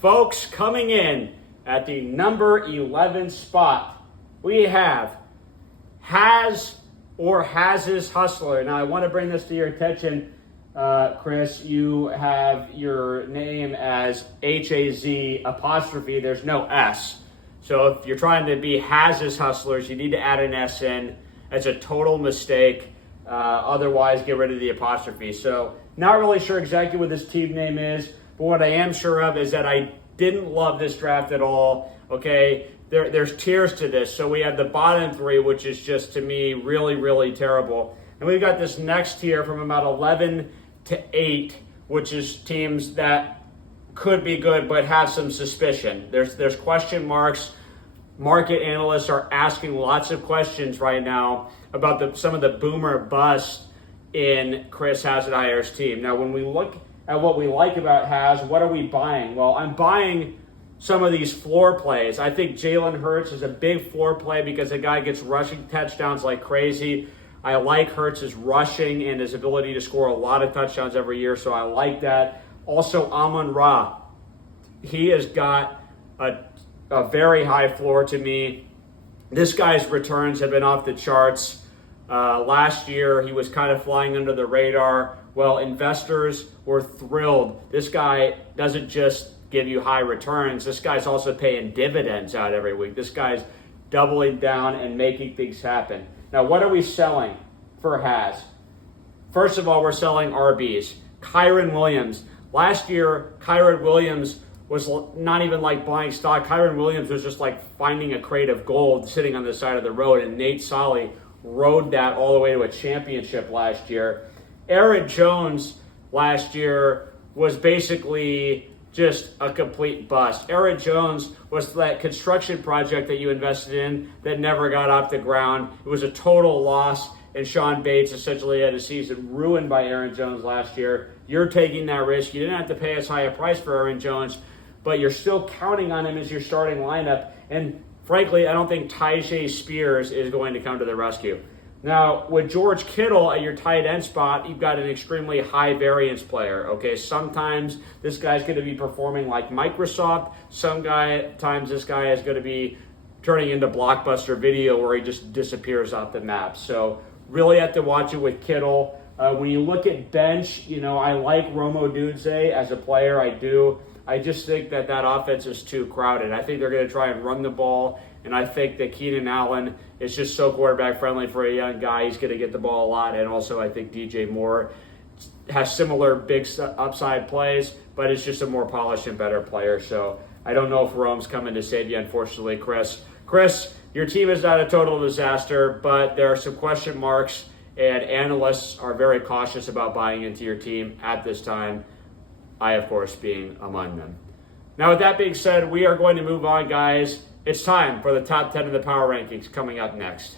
Folks, coming in at the number 11 spot, we have Has or Haz's Hustler. Now, I want to bring this to your attention, Chris. You have your name as H-A-Z apostrophe. There's no S. So if you're trying to be Haz's Hustlers, you need to add an S in. That's a total mistake. Otherwise, get rid of the apostrophe. So not really sure exactly what this team name is, but what I am sure of is that I didn't love this draft at all. Okay, there's tiers to this. So we have the bottom three, which is just, to me, really, really terrible. And we've got this next tier from about 11 to 8, which is teams that could be good but have some suspicion. There's question marks. Market analysts are asking lots of questions right now about some of the boomer bust in Chris Hasenheyer's team. Now, when we look at what we like about Has, what are we buying? Well, I'm buying some of these floor plays. I think Jalen Hurts is a big floor play because the guy gets rushing touchdowns like crazy. I like Hurts' rushing and his ability to score a lot of touchdowns every year, so I like that. Also, Amon-Ra. He has got a very high floor to me. This guy's returns have been off the charts. Last year, he was kind of flying under the radar. Well, investors were thrilled. This guy doesn't just give you high returns. This guy's also paying dividends out every week. This guy's doubling down and making things happen. Now, what are we selling for Has? First of all, we're selling RBs. Kyren Williams. Last year, Kyren Williams was not even like buying stock. Kyren Williams was just like finding a crate of gold sitting on the side of the road, and Nate Solly rode that all the way to a championship last year. Aaron Jones last year was basically just a complete bust. Aaron Jones was that construction project that you invested in that never got off the ground. It was a total loss, and Sean Bates essentially had a season ruined by Aaron Jones last year. You're taking that risk. You didn't have to pay as high a price for Aaron Jones, but you're still counting on him as your starting lineup. And frankly, I don't think Tyjae Spears is going to come to the rescue. Now, with George Kittle at your tight end spot, you've got an extremely high variance player. Okay, sometimes this guy's going to be performing like Microsoft. Sometimes this guy is going to be turning into blockbuster video where he just disappears off the map. So really have to watch it with Kittle. When you look at bench, I like Rome Odunze as a player. I do. I just think that offense is too crowded. I think they're going to try and run the ball, and I think that Keenan Allen is just so quarterback friendly for a young guy. He's going to get the ball a lot, and also I think DJ Moore has similar big upside plays, but it's just a more polished and better player. So I don't know if Rome's coming to save you, unfortunately, Chris. Chris, your team is not a total disaster, but there are some question marks, and analysts are very cautious about buying into your team at this time. I, of course, being among them. Now, with that being said, we are going to move on, guys. It's time for the top 10 of the power rankings coming up next.